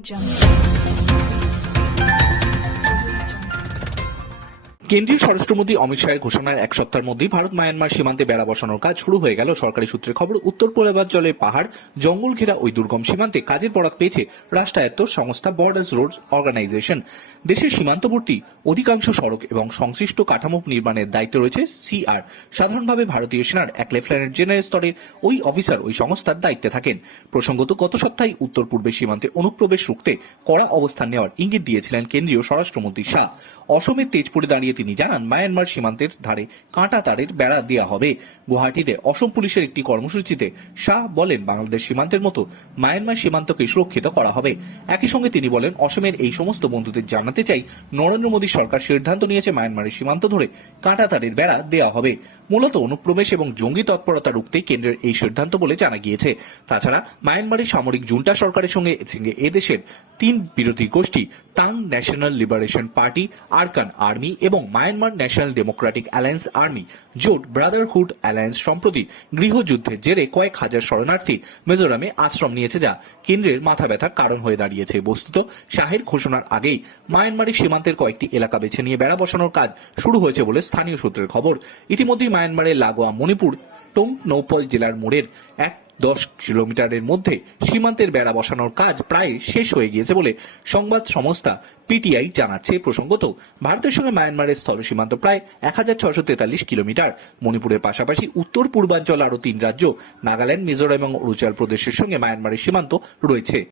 jump. কেন্দ্রীয় স্বরাষ্ট্রমন্ত্রী অমিত শাহের ঘোষণার এক সপ্তাহের মধ্যেই ভারত মায়ানমার সীমান্তে বেড়া বসানোর কাজ শুরু হয়ে গেল। সরকারি সূত্রে খবর, উত্তর পূর্বাঞ্চলের পাহাড়, জঙ্গল ঘেরা ওই দুর্গম সীমান্তে কাজের বরাত পেয়েছে রাষ্ট্রায়ত্ত সংস্থা বর্ডার্স রোড অর্গানাইজেশন দেশের সীমান্তবর্তী অধিকাংশ সড়ক এবং সংশ্লিষ্ট কাঠামো নির্মাণের দায়িত্ব রয়েছে সিআর সাধারণভাবে ভারতীয় সেনার এক লেফটেন্যান্ট জেনারেল স্তরের ওই অফিসার ওই সংস্থার দায়িত্বে থাকেন। প্রসঙ্গত, গত সপ্তাহে উত্তর পূর্বের সীমান্তে অনুপ্রবেশ রুখতে কড়া অবস্থান নেওয়ার ইঙ্গিত দিয়েছিলেন কেন্দ্রীয় স্বরাষ্ট্রমন্ত্রী শাহ। অসমের তেজপুরে দাঁড়িয়ে তিনি জানান, মায়ানমার সীমান্তের ধারে কাঁটা তারের বেড়া দেওয়া হবে। গুয়াহাটিতে অসম পুলিশের একটি কর্মসূচিতে শাহ বলেন, বাংলাদেশ সীমান্তের মতো মায়ানমার সীমান্তকে সুরক্ষিত করা হবে। একই সঙ্গে তিনি বলেন, অসমের এই সমস্ত বন্ধুদের জানাতে চাই, নরেন্দ্র মোদী সরকার সিদ্ধান্ত নিয়েছে মায়ানমারের সীমান্ত ধরে কাঁটা তারের বেড়া দেওয়া হবে। মূলত অনুপ্রবেশ এবং জঙ্গি তৎপরতা রুখতে কেন্দ্রের এই সিদ্ধান্ত বলে জানা গিয়েছে। তাছাড়া মায়ানমারের সামরিক জুন্টা সরকারের সঙ্গে এদেশের তিন বিরোধী গোষ্ঠী, Ta'ang National Liberation Party, Arakan Army এবং Myanmar National Democratic Alliance Army জোট ব্রাদারহুড অ্যালায়েন্স সম্প্রতি গৃহযুদ্ধের জেরে কয়েক হাজার শরণার্থী মিজোরামে আশ্রম নিয়েছে যা কেন্দ্রের মাথা ব্যথার কারণ হয়ে দাঁড়িয়েছে। বস্তুত, শাহের ঘোষণার আগেই মায়ানমারের সীমান্তের কয়েকটি এলাকা বেছে নিয়ে বেড়া বসানোর কাজ শুরু হয়েছে বলে স্থানীয় সূত্রের খবর। ইতিমধ্যেই মায়ানমারের লাগোয়া মণিপুর টং নৌপল জেলার মোড়ের এক দশ কিলোমিটারের মধ্যে সীমান্তের বেড়া বসানোর কাজ প্রায় শেষ হয়ে গিয়েছে বলে সংবাদ সংস্থা পিটিআই জানাচ্ছে। প্রসঙ্গত, ভারতের সঙ্গে মায়ানমারের স্থল সীমান্ত প্রায় এক হাজার ছশো তেতাল্লিশ কিলোমিটার। মণিপুরের পাশাপাশি উত্তর পূর্বাঞ্চল আরও তিন রাজ্য, নাগাল্যান্ড, মিজোরাম এবং অরুণাচল প্রদেশের সঙ্গে মায়ানমারের সীমান্ত রয়েছে।